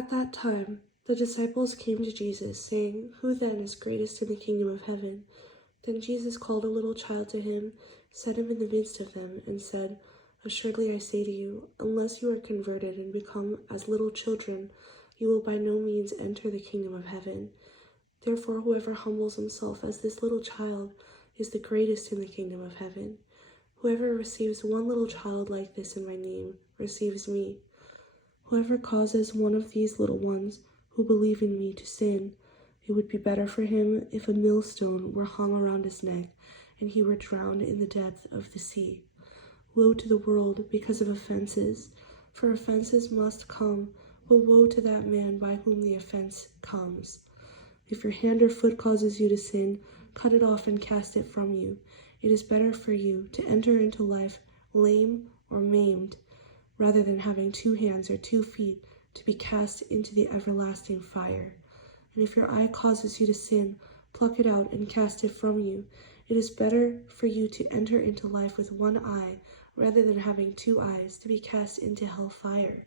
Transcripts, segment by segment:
At that time, the disciples came to Jesus, saying, "Who then is greatest in the kingdom of heaven?" Then Jesus called a little child to him, set him in the midst of them, and said, "Assuredly I say to you, unless you are converted and become as little children, you will by no means enter the kingdom of heaven. Therefore, whoever humbles himself as this little child is the greatest in the kingdom of heaven. Whoever receives one little child like this in my name receives me. Whoever causes one of these little ones who believe in me to sin, it would be better for him if a millstone were hung around his neck and he were drowned in the depth of the sea. Woe to the world because of offenses, for offenses must come, but woe to that man by whom the offense comes. If your hand or foot causes you to sin, cut it off and cast it from you. It is better for you to enter into life lame or maimed, rather than having 2 hands or 2 feet to be cast into the everlasting fire. And if your eye causes you to sin, pluck it out and cast it from you. It is better for you to enter into life with 1 eye, rather than having 2 eyes to be cast into hell fire.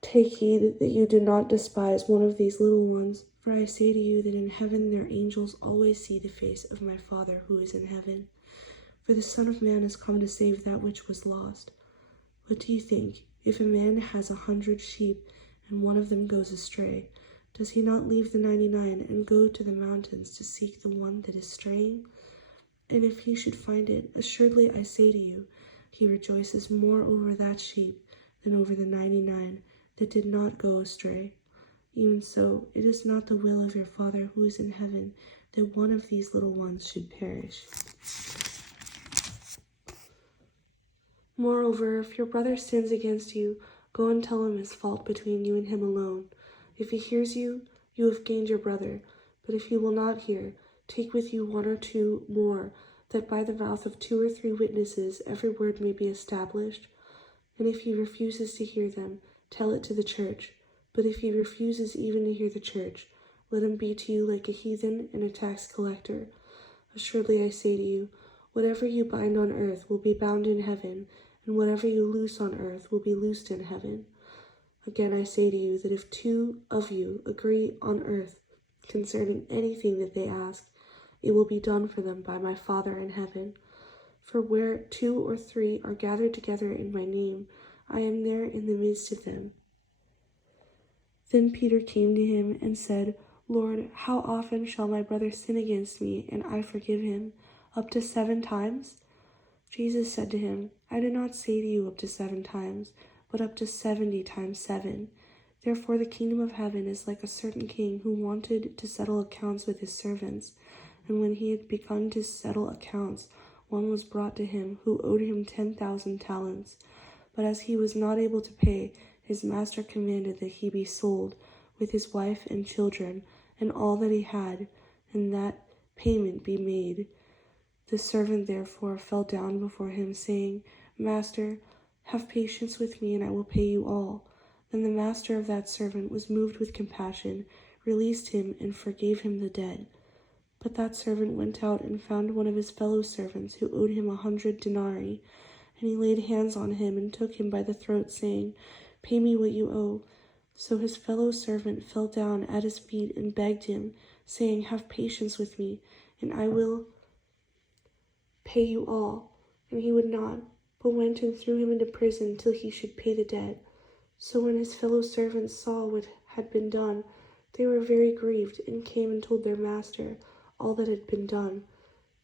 Take heed that you do not despise one of these little ones, for I say to you that in heaven their angels always see the face of my Father who is in heaven. For the Son of Man has come to save that which was lost. What do you think? If a man has 100 sheep and one of them goes astray, does he not leave the 99 and go to the mountains to seek the one that is straying? And if he should find it, assuredly I say to you, he rejoices more over that sheep than over the 99 that did not go astray. Even so, it is not the will of your Father who is in heaven that one of these little ones should perish. Moreover, if your brother sins against you, go and tell him his fault between you and him alone. If he hears you, you have gained your brother. But if he will not hear, take with you 1 or 2 more, that by the mouth of 2 or 3 witnesses every word may be established. And if he refuses to hear them, tell it to the church. But if he refuses even to hear the church, let him be to you like a heathen and a tax collector. Assuredly I say to you, whatever you bind on earth will be bound in heaven, and whatever you loose on earth will be loosed in heaven. Again I say to you that if 2 of you agree on earth concerning anything that they ask, it will be done for them by my Father in heaven. For where 2 or 3 are gathered together in my name, I am there in the midst of them. Then Peter came to him and said, Lord, how often shall my brother sin against me, and I forgive him? Up to 7 times? Jesus said to him, I do not say to you up to 7 times, but up to 70 times 7. Therefore the kingdom of heaven is like a certain king who wanted to settle accounts with his servants. And when he had begun to settle accounts, one was brought to him who owed him 10,000 talents. But as he was not able to pay, his master commanded that he be sold, with his wife and children, and all that he had, and that payment be made. The servant therefore fell down before him, saying, Master, have patience with me, and I will pay you all. Then the master of that servant was moved with compassion, released him, and forgave him the debt. But that servant went out and found one of his fellow servants who owed him 100 denarii, and he laid hands on him and took him by the throat, saying, Pay me what you owe. So his fellow servant fell down at his feet and begged him, saying, Have patience with me, and I will pay you all. And he would not, but went and threw him into prison till he should pay the debt. So when his fellow servants saw what had been done, they were very grieved, and came and told their master all that had been done.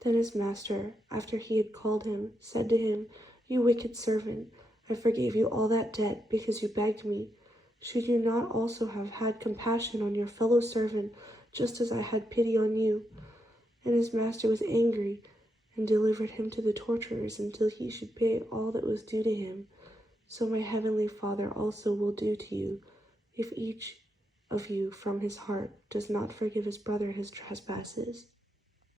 Then his master, after he had called him, said to him, You wicked servant, I forgave you all that debt because you begged me. Should you not also have had compassion on your fellow servant, just as I had pity on you? And his master was angry, and delivered him to the torturers until he should pay all that was due to him. So my heavenly Father also will do to you, if each of you from his heart does not forgive his brother his trespasses.